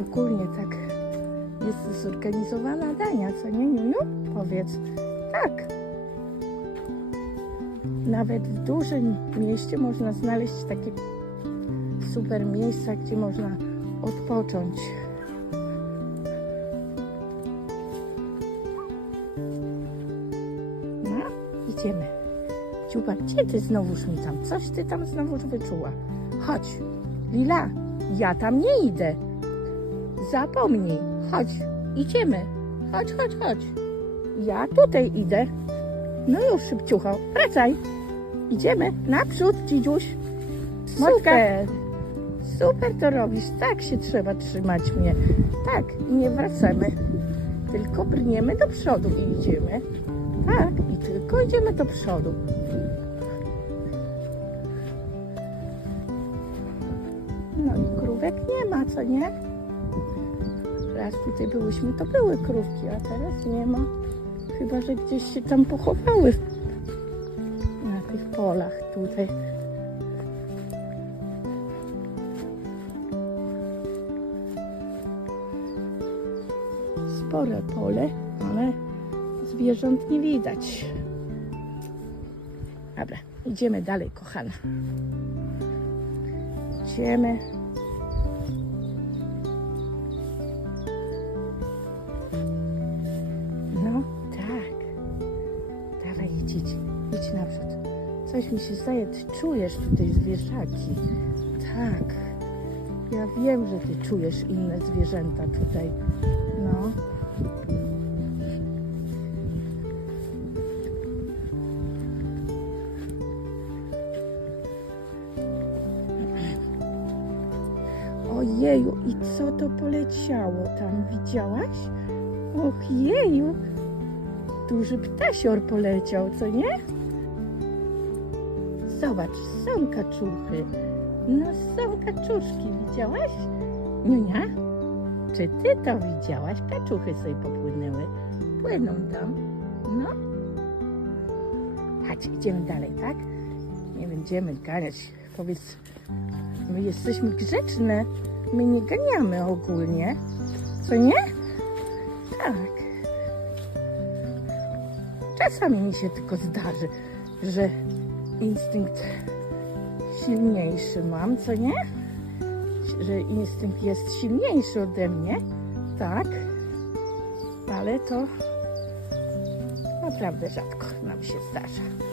Ogólnie tak jest zorganizowana dania, co nie, Niuniu? Powiedz. Tak. Nawet w dużym mieście można znaleźć takie super miejsca, gdzie można odpocząć. No, idziemy. Ciupa, gdzie ty znowuż mi tam? Coś ty tam znowuż wyczuła. Chodź, Lila, ja tam nie idę. Zapomnij. Chodź, idziemy. Chodź, chodź, chodź. Ja tutaj idę. No już, szybciucho. Wracaj. Idziemy. Naprzód, dzidziuś. Super. Super to robisz. Tak się trzeba trzymać mnie. Tak, i nie wracamy. Tylko brniemy do przodu i idziemy. Idziemy do przodu. No i krówek nie ma, co nie? Raz tutaj byłyśmy, to były krówki, a teraz nie ma. Chyba, że gdzieś się tam pochowały na tych polach tutaj. Spore pole, ale zwierząt nie widać. Dobra, idziemy dalej, kochana. Idziemy. No, tak. Dawaj, idź, idź, idź naprzód. Coś mi się zdaje, ty czujesz tutaj zwierzaki. Tak. Ja wiem, że ty czujesz inne zwierzęta tutaj. No. Ojeju, i co to poleciało tam? Widziałaś? Och jeju, duży ptasior poleciał, co nie? Zobacz, są kaczuchy. No są kaczuszki, widziałaś? Niunia, czy ty to widziałaś? Kaczuchy sobie popłynęły. Płyną tam. No. Chodź, idziemy dalej, tak? Nie będziemy ganiać. Powiedz, my jesteśmy grzeczne. My nie ganiamy ogólnie. Co nie? Tak. Czasami mi się tylko zdarzy, że instynkt silniejszy mam, co nie? Że instynkt jest silniejszy ode mnie, tak. Ale to naprawdę rzadko nam się zdarza.